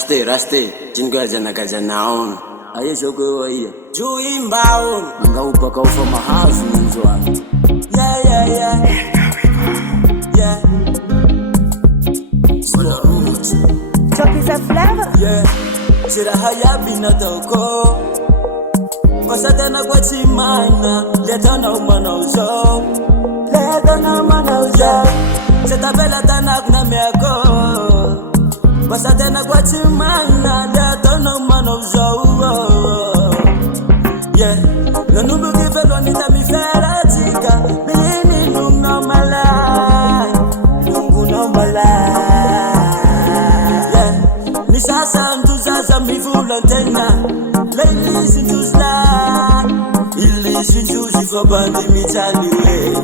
Raste, jingo jana on. Ayesho kwa hiya. Juu imbaon. Nga upaka ufa mahazu nzwa. Yeah. Yeah. Solo roots. Choppy the flavor. Yeah. Sira haya binatoko. Pasatena kwa chimana. Leta na umana uzo. Setabela tana kuna miako. Pasatena kwa chimana. Leta na umana uzo. Yeah. Nanubu kifelo nita miferatika. Bini nunga malai. Nungu na malai. Yeah. Misasa ntuzaza mivula tena. Ladies into slide. Illusion choose for bandi mitali we.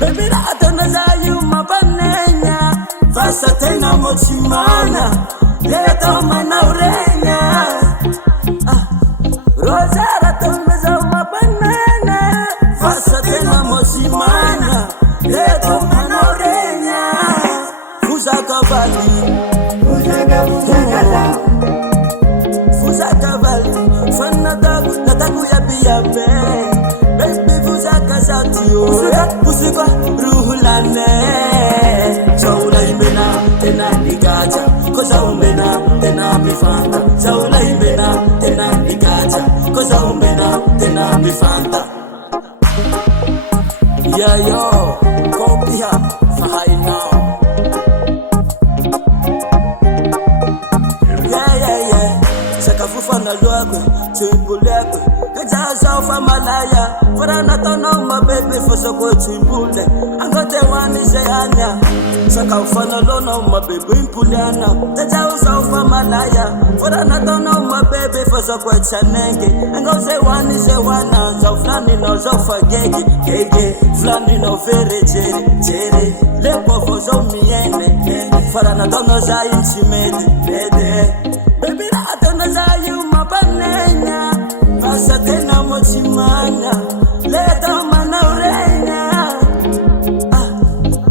Baby na atana za yuma panenya. Fasa tena mochimana. Leta mana urenya. Rosara tena za yuma panenya. Fasa tena mochimana. Leta mana urenya. Fuza kabali. Fuza kabali. Fana nataku ya biyabe. Baby fuza kazati o. Usiba ruhulane. Saula imbena tena nikaja. Koza umbena tena mifanta. Saula imbena tena nikaja. Koza umbena tena mifanta. Yeah yo, copy her for high now. Yeah. Sakafufa na luakwe, chuimbulekwe. Kajaza ufa malaya. Fara na tono ma baby fosa kwe chuimbule. Angote wani zeyanya. Sakafufa na lono ma baby impuliana. Kajaza ufa malaya. Fara na tono ma baby fosa kwe chanenge. Angote wani zewana. Zauflani no zofa gege. Flani no vere jere. Lepo foso miene. Fara na tono za inchimede. Baby na atana za yuma panenya. Fasa tena mochimana. Leta mana urenya.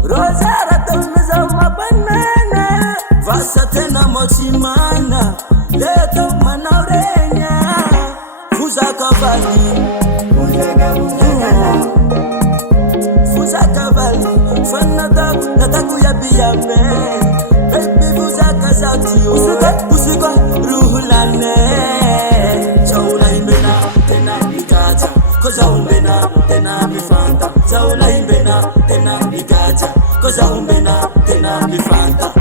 Rosara tena za yuma panenya. Fasa tena mochimana. Leta mana urenya. Fuza kabali. Fuza kabali. Fana nataku ya biyabe. Baby fuza kazati o. Usika ruhulane. Saula imbena tena nikaja. Koza umbena tena mifanta. Saula imbena tena nikaja. Koza umbena tena mifanta.